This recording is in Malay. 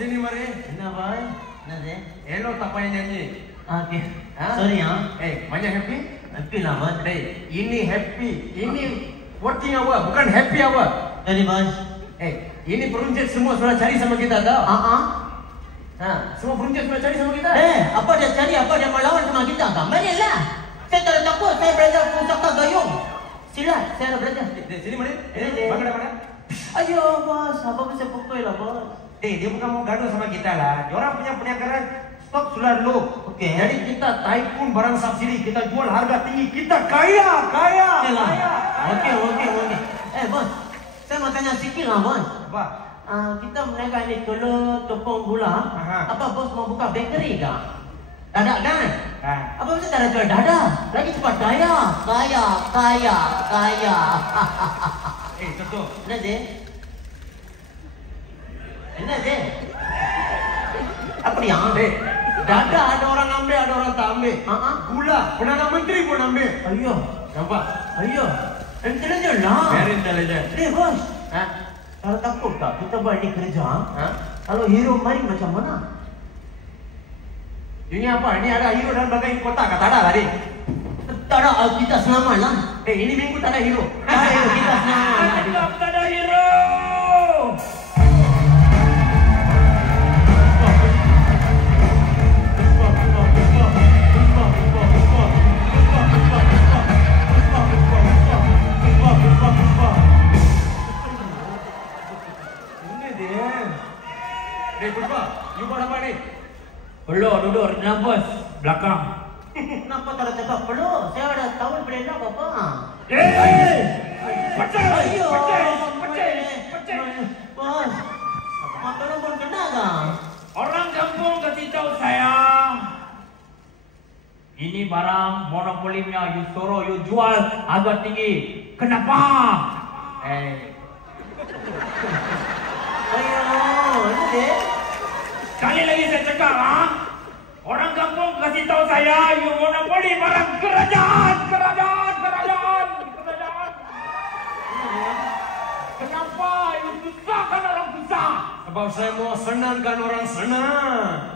sini mari. Kenapa, boy? Nade? Elok tak payah nyanyi. Okay. Sorry, ya. Banyak happy? Happy lah, boy. Ini happy. Ini working hour, bukan happy hour. Sorry, boy. Ini peruncit semua sudah cari sama kita, tau? Semua peruncit sudah cari sama kita. Apa dia cari? Apa dia melawan sama kita? Marilah. Saya tak takut. Saya belajar pusaka gayung. Silat, saya nak belajar. Sini, mari. Mana? Ayo, bos. Apa bisa pukul lah, bos. Dia bukan mau gaduh sama kita lah. Diorang punya perniagaan stok sudah low. Okey. Jadi kita tycoon barang subsidi, kita jual harga tinggi, kita kaya. Okey. Bos. Saya mau tanya sikit lah, bos. Apa? Kita berniaga ni telur, tepung gula. Apa bos mau buka bakery ke? Dadak kan? Apa bisa cara jual dadak? Lagi cepat kaya. Contoh. என்ன இது? Apa dia? Dadak ada orang ambil, ada orang tak ambil. Gula, Perdana Menteri pun ambil. Ayo. Nampak? Ayo. Intelligent lah. Very intelligent. Bos. Kalau takut tak kita buat ini kerja? Kalau hero main macam mana? Ini apa? Ini ada hero dalam bagai kota kah? Tak ada tadi. Tak ada, kita selamat lah. Ini minggu tak ada hero. Kita selamat lah. Tak ada hero. Puspa, you buat apa ni? Peluk duduk di dalam bos belakang. Kenapa tak ada cakap peluk? Saya ada tawul berenang apa? Pecah! Bos, makanan pun kena tak? Orang kampung kasih tahu saya, ini barang monopolinya, you suruh, you jual harga tinggi. Kenapa? Ini deh. Sekali lagi saya cakap, orang kampung kasih tahu saya, you monopoli barang kerajaan. Kenapa you susahkan orang susah? Sebab saya mau senangkan orang senang.